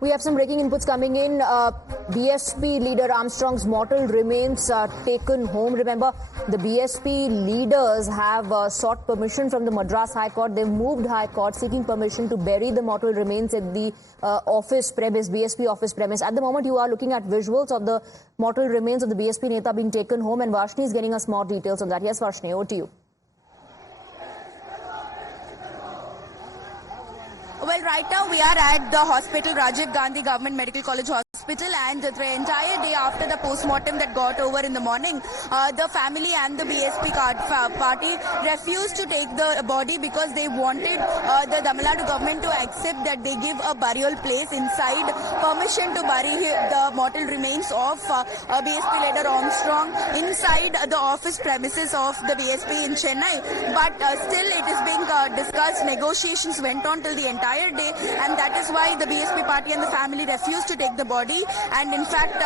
We have some breaking inputs coming in. BSP leader Armstrong's mortal remains taken home. Remember, the BSP leaders have sought permission from the Madras High Court. They've moved High Court seeking permission to bury the mortal remains at the office premise, BSP office premise. At the moment, you are looking at visuals of the mortal remains of the BSP Neta being taken home, and Varshni is getting us more details on that. Yes, Varshni, over to you. Well, right now we are at the hospital, Rajiv Gandhi Government Medical College Hospital, and the entire day after the post-mortem that got over in the morning, the family and the BSP party refused to take the body because they wanted the Tamil Nadu government to accept that they give a burial place inside, permission to bury the mortal remains of BSP leader Armstrong inside the office premises of the BSP in Chennai. But still it is being discussed. Negotiations went on till the entire day, and that is why the BSP party and the family refused to take the body. And in fact,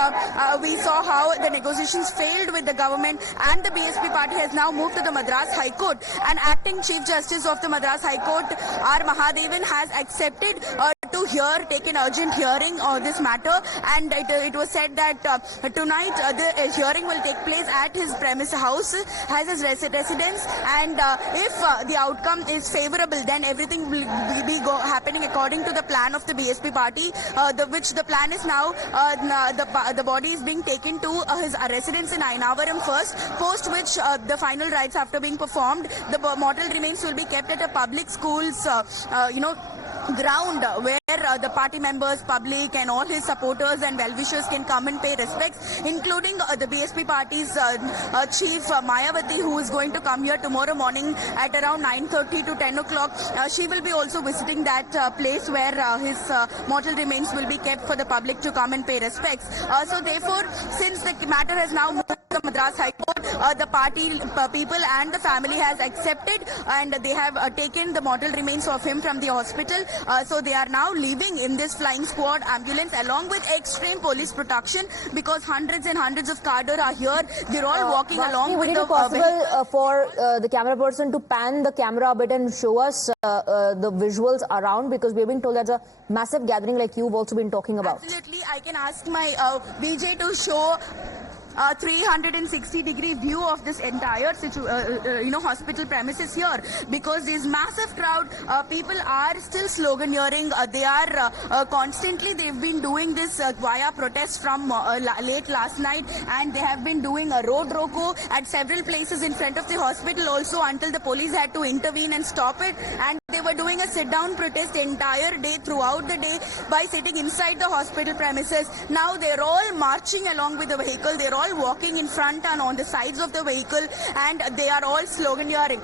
we saw how the negotiations failed with the government, and the BSP party has now moved to the Madras High Court. And acting Chief Justice of the Madras High Court, R. Mahadevan, has accepted to take an urgent hearing on this matter, and it was said that tonight the hearing will take place at his house, has his residence, and if the outcome is favorable, then everything will be happening according to the plan of the BSP party, the plan is now the body is being taken to his residence in Ayanavaram first, post which the final rites after being performed, the mortal remains will be kept at a public school's ground where the party members, public and all his supporters and well-wishers can come and pay respects, including the BSP party's chief Mayawati, who is going to come here tomorrow morning at around 9:30 to 10 o'clock. She will be also visiting that place where his mortal remains will be kept for the public to come and pay respects. So therefore, since the matter has now moved to the Madras High Court, the party people and the family has accepted, and they have taken the mortal remains of him from the hospital. So they are now leaving in this flying squad ambulance along with extreme police protection, because hundreds and hundreds of cadre are here. They're all walking along with the... Would it be possible for the camera person to pan the camera a bit and show us the visuals around, because we've been told there's a massive gathering like you've also been talking about. Absolutely. I can ask my VJ to show 360-degree view of this entire hospital premises here, because this massive crowd, people are still sloganeering. They are constantly, they've been doing this via protest from late last night, and they have been doing a road roko at several places in front of the hospital also, until the police had to intervene and stop it. And they were doing a sit-down protest the entire day, throughout the day, by sitting inside the hospital premises. Now they're all marching along with the vehicle. They're all walking in front and on the sides of the vehicle, and they are all sloganeering.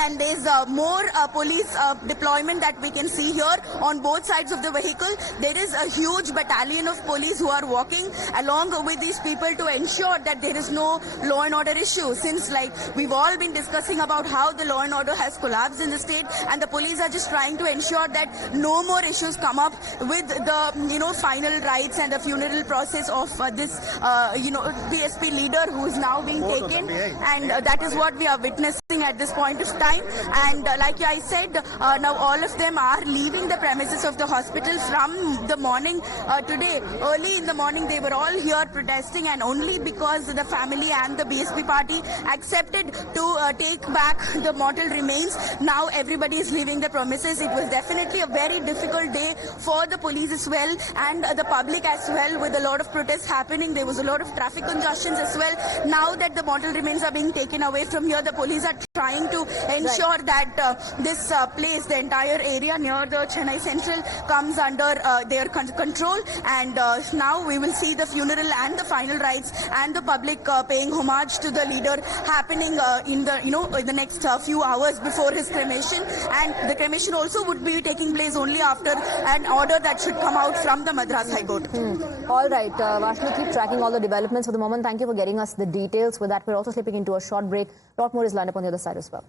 And there's more police deployment that we can see here on both sides of the vehicle. There is a huge battalion of police who are walking along with these people to ensure that there is no law and order issue, since we've all been discussing about how the law and order has collapsed in the state, and the police are just trying to ensure that no more issues come up with the final rites and the funeral process of this BSP leader who is now being taken, and that is what we are witnessing at this point of time. And like I said, now all of them are leaving the premises of the hospital from the morning today. Early in the morning they were all here protesting, and only because the family and the BSP party accepted to take back the mortal remains, now everybody is leaving the premises. It was definitely a very difficult day for the police as well, and the public as well, with a lot of protests happening. There was a lot of traffic congestions as well. Now that the mortal remains are being taken away from here, the police are trying to ensure that this place, the entire area near the Chennai Central, comes under their control. And now we will see the funeral and the final rites and the public paying homage to the leader happening in the next few hours before his cremation. And the cremation also would be taking place only after an order that should come out from the Madras High Court. All right, Varshni, keep tracking all the developments for the moment. Thank you for getting us the details. With that, we're also slipping into a short break. A lot more is lined up on the other side as well.